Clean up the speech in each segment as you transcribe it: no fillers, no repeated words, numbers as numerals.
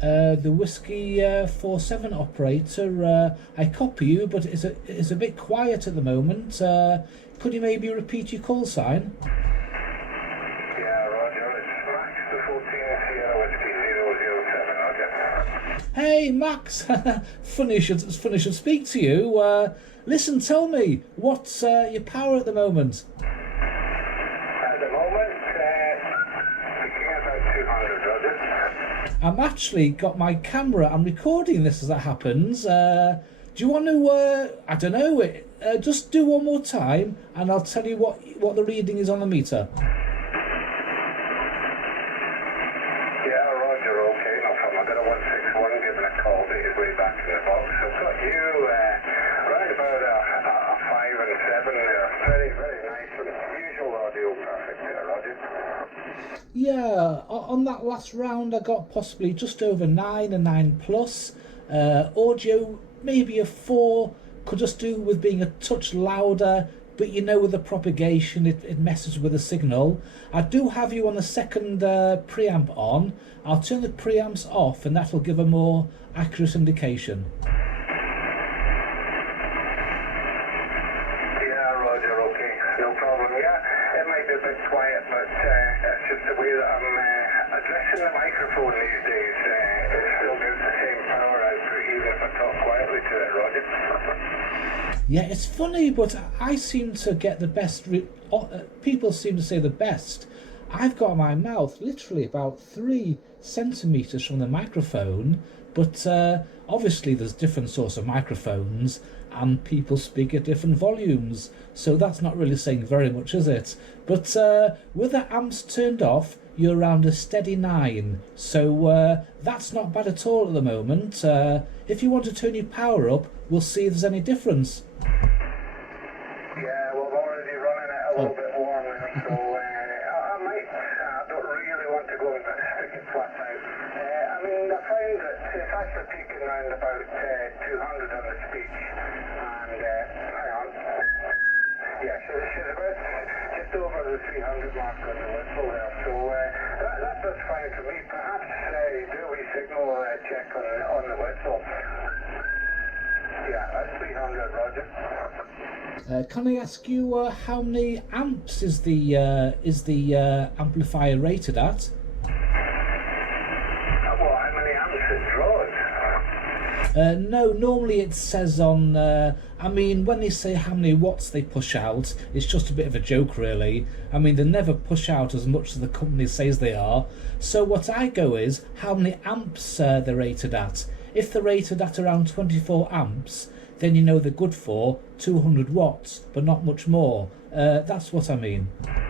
The Whiskey 47 operator, I copy you, but it's a bit quiet at the moment. Could you maybe repeat your call sign? Yeah, Roger. It's Max the 14 Sierra Whiskey 007, Roger. Hey, Max. funny should speak to you. Listen, tell me, what's your power at the moment? At the moment, picking about 200, Roger. I'm actually got my camera. I'm recording this as it happens. Do you want to? I don't know. Just do one more time, and I'll tell you what the reading is on the meter. Yeah, Roger. Okay, no problem. I got a 161 giving a call to his way back in the box. I've got you right about a 5 and 7 there. Very, very nice and usual audio perfect there, Roger. Yeah, on that last round I got possibly just over 9, a 9 plus. Audio maybe a 4, could just do with being a touch louder, but you know with the propagation it messes with the signal. I do have you on the second preamp on. I'll turn the preamps off and that will give a more accurate indication. Yeah, Roger, okay, no problem. Yeah, it might be a bit quiet, but that's just the way that I'm addressing the microphone these days. It still gives the same power output even if I talk quietly to it, Roger. Yeah, it's funny, but I seem to get the best. People seem to say the best. I've got my mouth literally about 3 centimeters from the microphone, but obviously there's different sorts of microphones and people speak at different volumes, so that's not really saying very much, is it? But with the amps turned off, you're around a steady 9, so that's not bad at all at the moment. If you want to turn your power up, we'll see if there's any difference. Yeah, well, I'm already running it a little bit warm there, so I might. I don't really want to go and stick it flat out. I mean, I find that it's actually peaking around about 200 on the speech, and hang on. Yeah, she's about just over the 300 mark on the whistle there, so that's fine for me. Perhaps do a wee signal check on the whistle. Yeah, that's 300, Roger. Can I ask you how many amps is the amplifier rated at? Well, how many amps it draws? No, normally it says on. I mean, when they say how many watts they push out, it's just a bit of a joke, really. I mean, they never push out as much as the company says they are. So what I go is how many amps they're rated at. If they're rated at around 24 amps, then you know they're good for 200 watts, but not much more. That's what I mean. Yeah,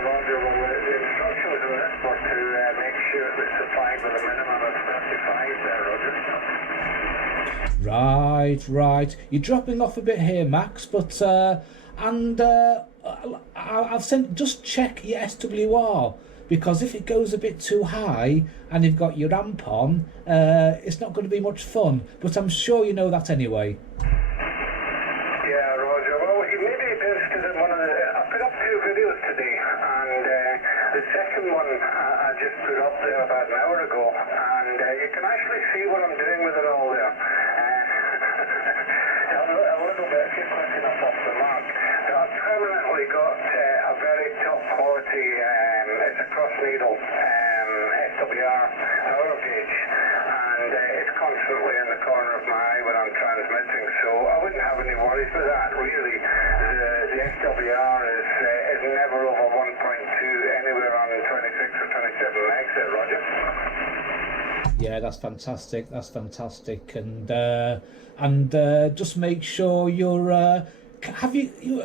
Roger, well, the instructions on this were to make sure that it's supplied with a minimum of 35 there, Roger. Right. You're dropping off a bit here, Max, but I've sent. Just check your SWR, because if it goes a bit too high and you've got your amp on, it's not going to be much fun. But I'm sure you know that anyway. Yeah, Roger. Well, maybe it is because I put up 2 videos today, and the second one I just put up there about an hour ago, and you can actually see what I'm doing with it all there. A little bit, if you're quick enough off the mark. I've permanently got a very top quality, it's a cross needle SWR power gauge, and it's constantly in the corner of my eye when I'm transmitting, so I wouldn't have any worries with that, really. The SWR is never over 1.2, anywhere on 26 or 27 megs there, Roger. Yeah, that's fantastic. That's fantastic. And just make sure you're.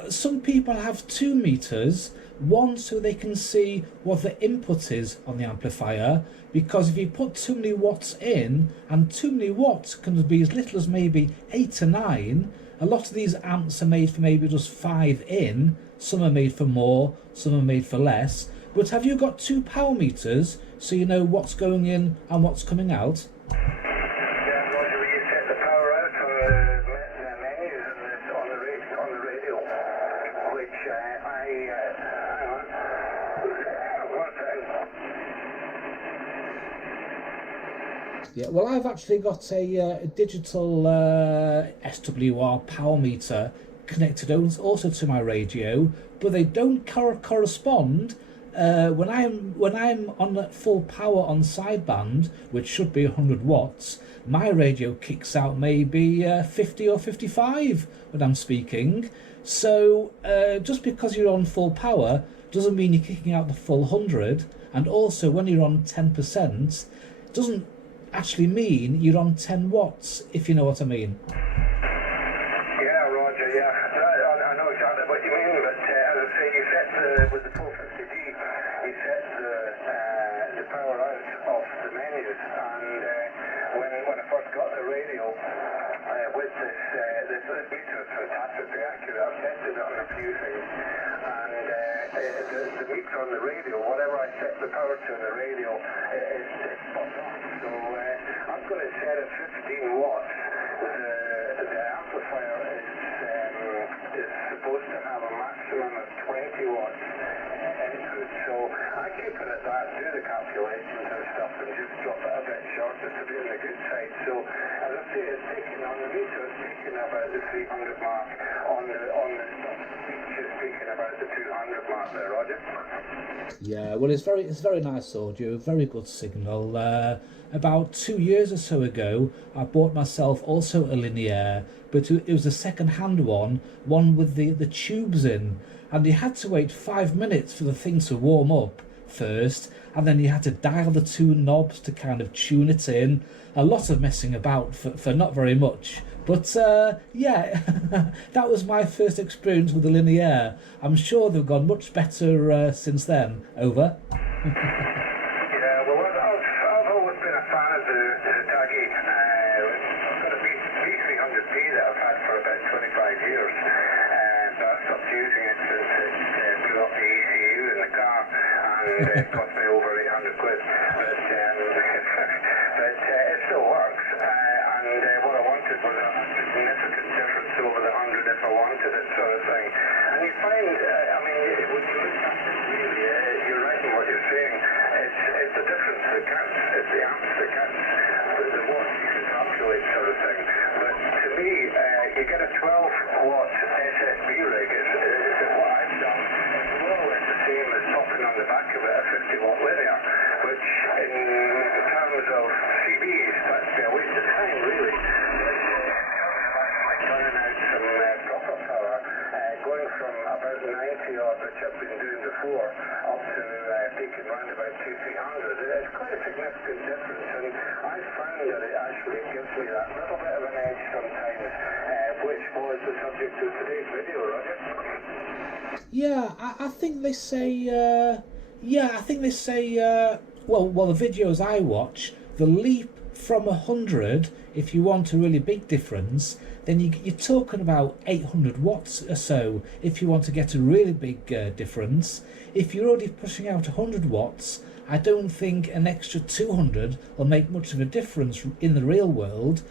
Some people have 2 meters. One so they can see what the input is on the amplifier. Because if you put too many watts in, and too many watts can be as little as maybe 8 to 9. A lot of these amps are made for maybe just 5 in. Some are made for more. Some are made for less. But have you got 2 power meters so you know what's going in and what's coming out? Yeah, Roger, will you set the power out on the menus on the radio, which hang on, one second. Yeah, well, I've actually got a digital SWR power meter connected also to my radio, but they don't correspond. When I'm on at full power on sideband, which should be 100 watts, my radio kicks out maybe 50 or 55 when I'm speaking. So just because you're on full power doesn't mean you're kicking out the full 100, and also when you're on 10%, doesn't actually mean you're on 10 watts, if you know what I mean. Yeah, Roger, yeah. I know exactly what you mean, but as I say, you set with the 450D, you set the power out of the menus, and when I first got the radio with this meter, it's fantastically accurate. I've tested it on a few things, and the meter on the radio, whatever I set the power to on the radio, it's spot on. So I'm going to set it 15 watts. The amplifier is supposed to have a maximum of 20 watts input. So I keep it at that, do the calculations and stuff, and just drop it a bit short just to be on the good side. So as I say, it's taking on the meter, it's taking about the 300 mark. On the speech, it's taking about the 200 mark there, Roger. Yeah, well, it's very nice audio, very good signal. About 2 years or so ago, I bought myself also a linear, but it was a second-hand one with the tubes in, and you had to wait 5 minutes for the thing to warm up first, and then you had to dial the two knobs to kind of tune it in. A lot of messing about for not very much. But yeah, that was my first experience with the linear. I'm sure they've gone much better since then. Over. Yeah, well, I've always been a fan of the Taggy. I've got a B300P that I've had for about 25 years, but I've stopped using it since it blew up the ECU in the car, and it cost me over 800 quid. But it still works, and what I wanted was a significant difference over the 100 if I wanted it, sort of thing. And you find, I mean, when you look at it, really, you're right in what you're saying. It's the difference that counts. It's the amps that counts. The watts you can calculate, sort of thing. But to me, you get a 12-watt SSB rig. Is what I've done. It's more or less the same as popping on the back of it a 50-watt linear, which in terms of CBs, that's a waste of time, really. Turning out some proper power, going from about 90 odd, which I've been doing before, up to peaking round about 200-300. It's quite a significant difference, and I found that it actually gives me that little bit of an edge sometimes, which was the subject of today's video, Roger. Yeah, I think they say. Well, the videos I watch, the leap from 100, if you want a really big difference, then you're talking about 800 watts or so if you want to get a really big difference. If you're already pushing out 100 watts, I don't think an extra 200 will make much of a difference in the real world.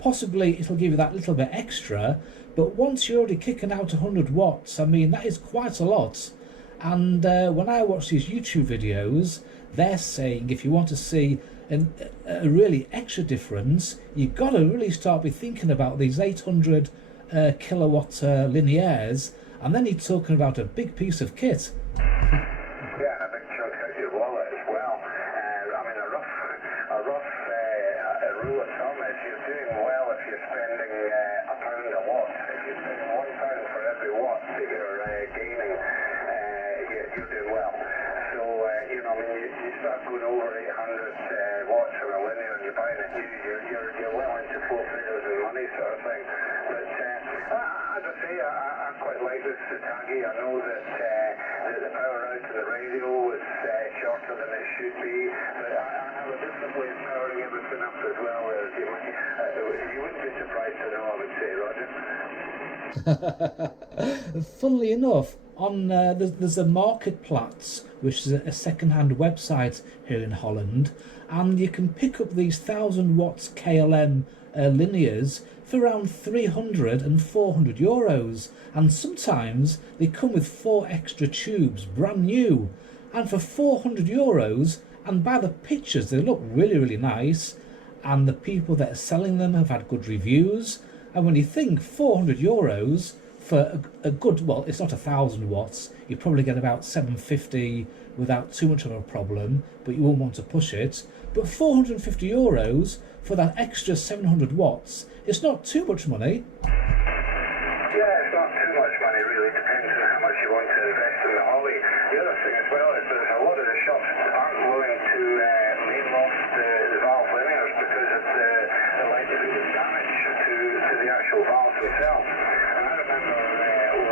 Possibly it'll give you that little bit extra, but once you're already kicking out 100 watts, I mean, that is quite a lot. And when I watch these YouTube videos, they're saying if you want to see a really extra difference, you've got to really start be thinking about these 800 kilowatt lineaires, and then you're talking about a big piece of kit. Yeah, a big chunk out of your wallet as well. I mean, a rough rule of thumb is you're doing well if you're spending £1 a watt. If you're spending £1 for every watt that you're gaining, you're doing well. So, you know, I mean, you start going over 800 watts on a linear and you're buying it new, you're well into four figures in money, sort of thing. But as I say, I quite like this Taggy. I know that the power out to the radio is shorter than it should be, but I have a different way of powering everything up as well. You wouldn't be surprised to know, I would say, Roger. Funnily enough, on there's a Marketplaats, which is a second-hand website here in Holland, and you can pick up these 1000 watts KLM linears for around 300 and 400 euros, and sometimes they come with 4 extra tubes, brand new, and for 400 euros, and by the pictures they look really nice. and the people that are selling them have had good reviews. And when you think €400 for a good, well, it's not 1,000 watts. You probably get about 750 without too much of a problem, but you won't want to push it. But €450 for that extra 700 watts, it's not too much money. Yeah, it's not too much money, really. Depends on how much you want to invest in the hobby. The other thing as well is there's a lot of the shops aren't willing to leave off the valve linears because of the likelihood of damage to the actual valves themselves. And I remember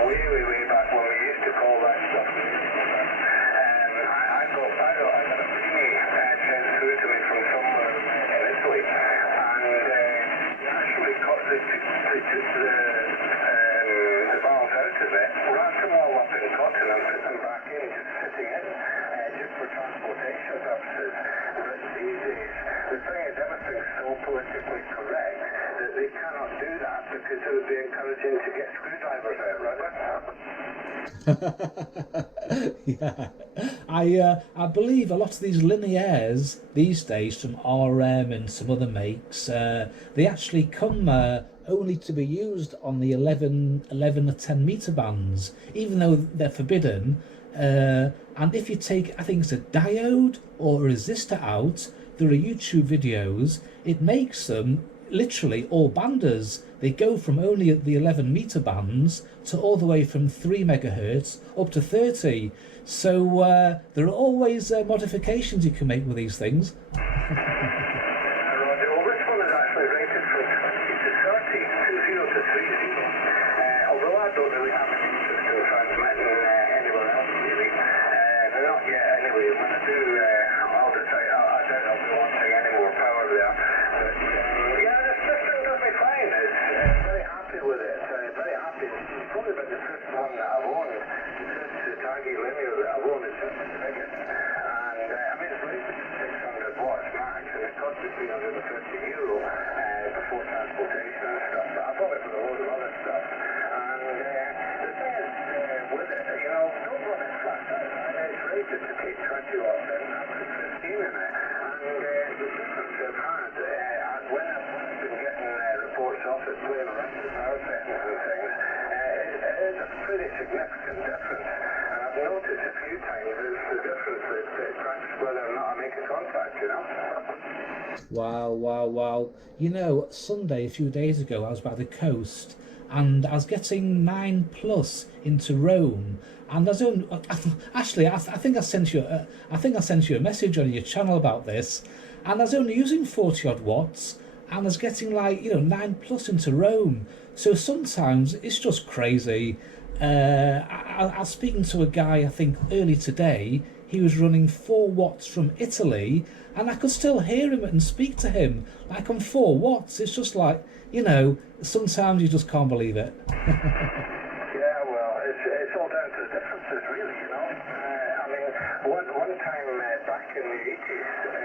way back when we used to call that stuff. I got a preamp sent through to me from somewhere in Italy, and they actually cut the valves out of it, wrapped them all up in cotton and put them back in, just sitting in, just for transportation purposes. But these days, the thing is, everything's so politically correct that they cannot do that because it would be encouraging to get screwdrivers out, right? Yeah, I believe a lot of these lineaires these days from RM and some other makes, they actually come only to be used on the 11 or 10 meter bands, even though they're forbidden. And if you take, I think it's a diode or a resistor out, there are YouTube videos, it makes them literally all banders. They go from only at the 11 meter bands to all the way from 3 megahertz up to 30. So there are always modifications you can make with these things. Roger. Well, this one is actually rated from 20 to 30, 20 to 30. Although I don't really have any interest in transmitting anywhere else, really. Not yet, anyway. When I do, I'll decide. I doubt I'll be wanting any more power there. But yeah, this thing does me fine. It's very happy with it. Very happy. It's probably about the fifth one that I've owned. The Taggy linear that I've owned is just the biggest. And I mean, it's rated to 600 watts max, and it cost me €350 before transportation and stuff. But I bought it for a load of other stuff. And the thing is, with it, you know, don't run it flat out. It's rated to take 20 watts out and have 15 in it. And the difference I've had, when I've been getting reports off it playing around with power settings and things, it is a pretty significant difference. And I've noticed a few times it's the difference that tracks whether or not I make a contact, you know? Wow. You know, Sunday, a few days ago, I was by the coast and I was getting 9 plus into Rome. And there's only, actually, I think I sent you a message on your channel about this. And I was only using 40 odd watts, and I was getting 9 plus into Rome. So sometimes it's just crazy. I was speaking to a guy, I think early today. He was running 4 watts from Italy, and I could still hear him and speak to him like on 4 watts. It's just sometimes you just can't believe it. Yeah, well, it's all down to the differences, really, you know. I mean, one time back in the 80s,